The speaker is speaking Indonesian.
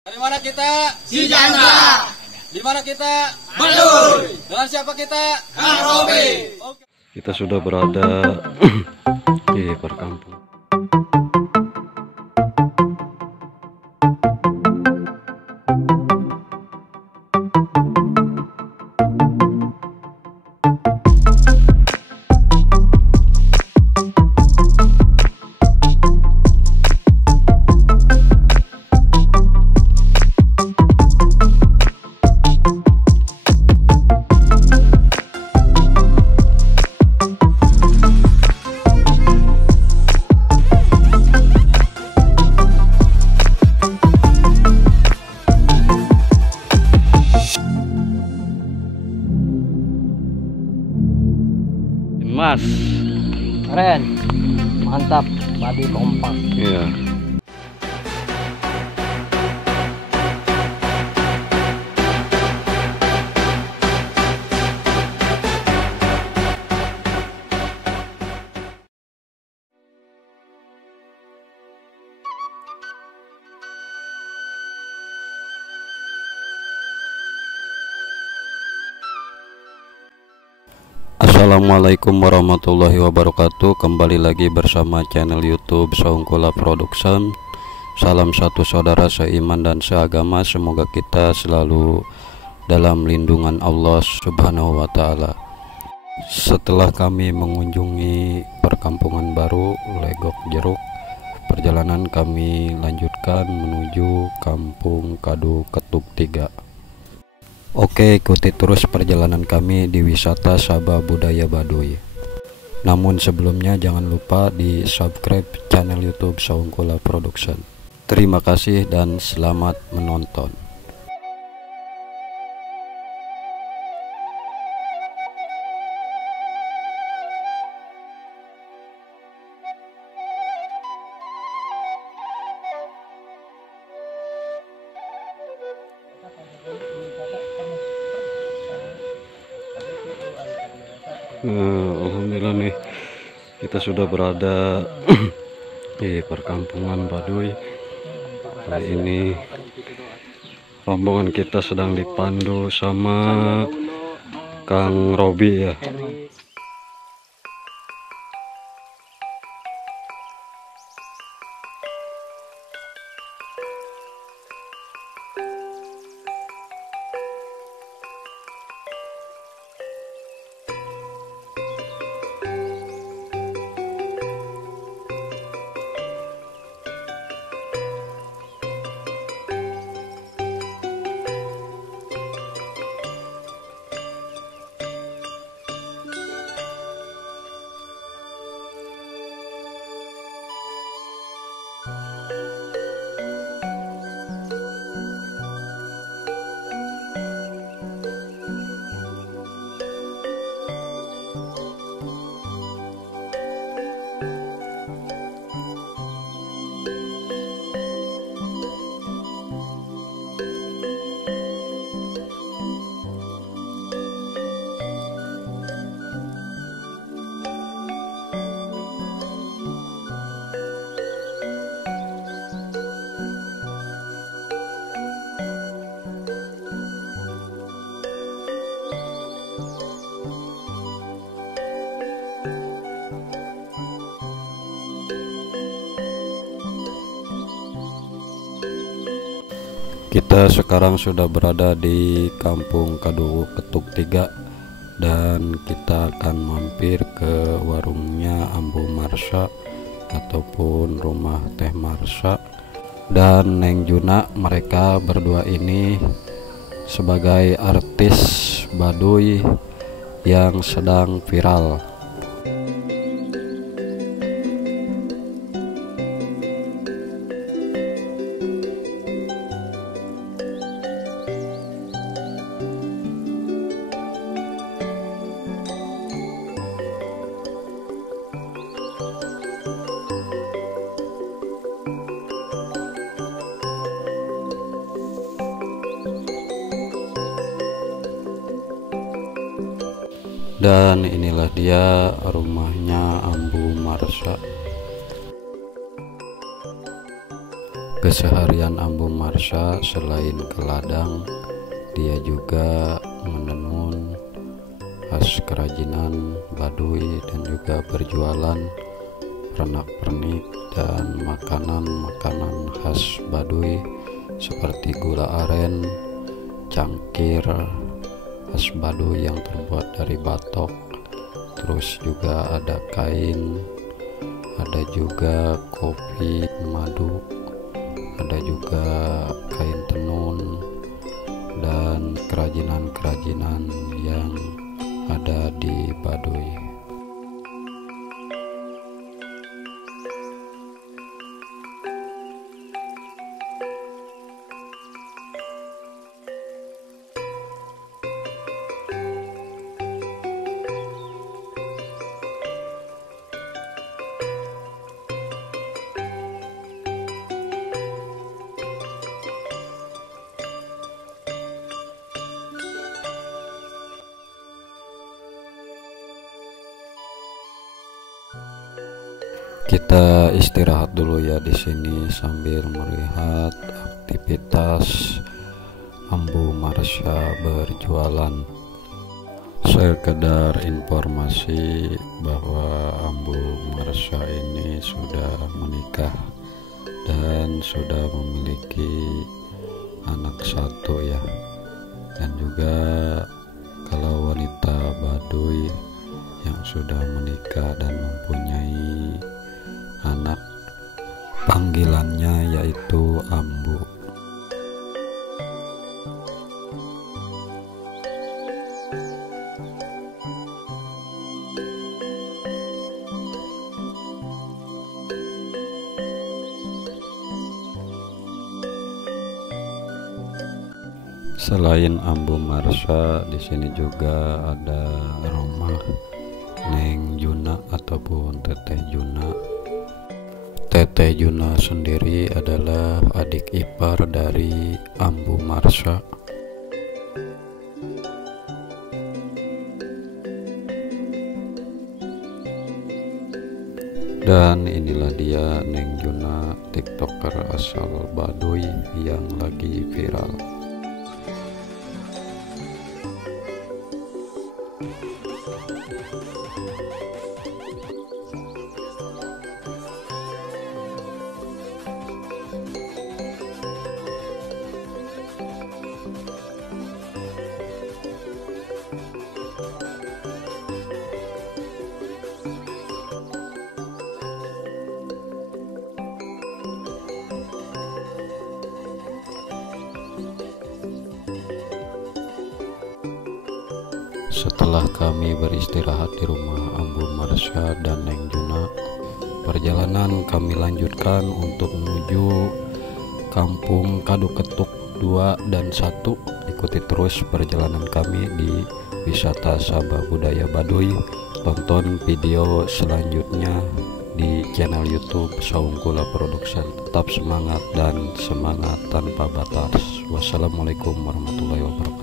Dari mana kita? Si Janda. Di mana kita? Baduy. Dengan siapa kita? Kang Robi. Oke. Kita sudah berada di perkampungan. Mas, Keren, mantap, babi kompak. iya. Assalamualaikum warahmatullahi wabarakatuh. Kembali lagi bersama channel YouTube Saungkula Production. Salam satu saudara seiman dan seagama. Semoga kita selalu dalam lindungan Allah Subhanahu wa Ta'ala. Setelah kami mengunjungi perkampungan baru Legok Jeruk, perjalanan kami lanjutkan menuju Kampung Kadu Ketuk 3. Oke, ikuti terus perjalanan kami di wisata Sabah Budaya Baduy. Namun sebelumnya jangan lupa di subscribe channel YouTube Saungkula Production. Terima kasih dan selamat menonton. Alhamdulillah nih, kita sudah berada di perkampungan Baduy. Kali ini rombongan kita sedang dipandu sama Kang Robi ya. Kita sekarang sudah berada di Kampung Kadu Ketuk 3 dan kita akan mampir ke warungnya Ambu Marsha ataupun rumah Teh Marsha dan Neng Juna. Mereka berdua ini sebagai artis Baduy yang sedang viral. Dan inilah dia rumahnya Ambu Marsha. Keseharian Ambu Marsha selain ke ladang, dia juga menenun khas kerajinan Baduy dan juga berjualan pernak-pernik dan makanan-makanan khas Baduy seperti gula aren, cangkir khas Baduy yang terbuat dari batok, terus juga ada kain, ada juga kopi, madu, ada juga kain tenun dan kerajinan-kerajinan yang ada di Baduy. Kita istirahat dulu ya di sini sambil melihat aktivitas Ambu Marsha berjualan. Sekedar informasi bahwa Ambu Marsha ini sudah menikah dan sudah memiliki anak satu ya. Dan juga kalau wanita Baduy yang sudah menikah dan mempunyai anak, panggilannya yaitu Ambu. Selain Ambu Marsha, di sini juga ada rumah Neng Juna ataupun Teteh Juna. Teteh Juna sendiri adalah adik ipar dari Ambu Marsha. Dan inilah dia Neng Juna, tiktoker asal Baduy yang lagi viral. Setelah kami beristirahat di rumah Ambu Marsha dan Neng Juna, perjalanan kami lanjutkan untuk menuju Kampung Kaduketuk 2 dan 1. Ikuti terus perjalanan kami di wisata Sabah Budaya Baduy. Tonton video selanjutnya di channel YouTube Saungkula Production. Tetap semangat dan semangat tanpa batas. Wassalamualaikum warahmatullahi wabarakatuh.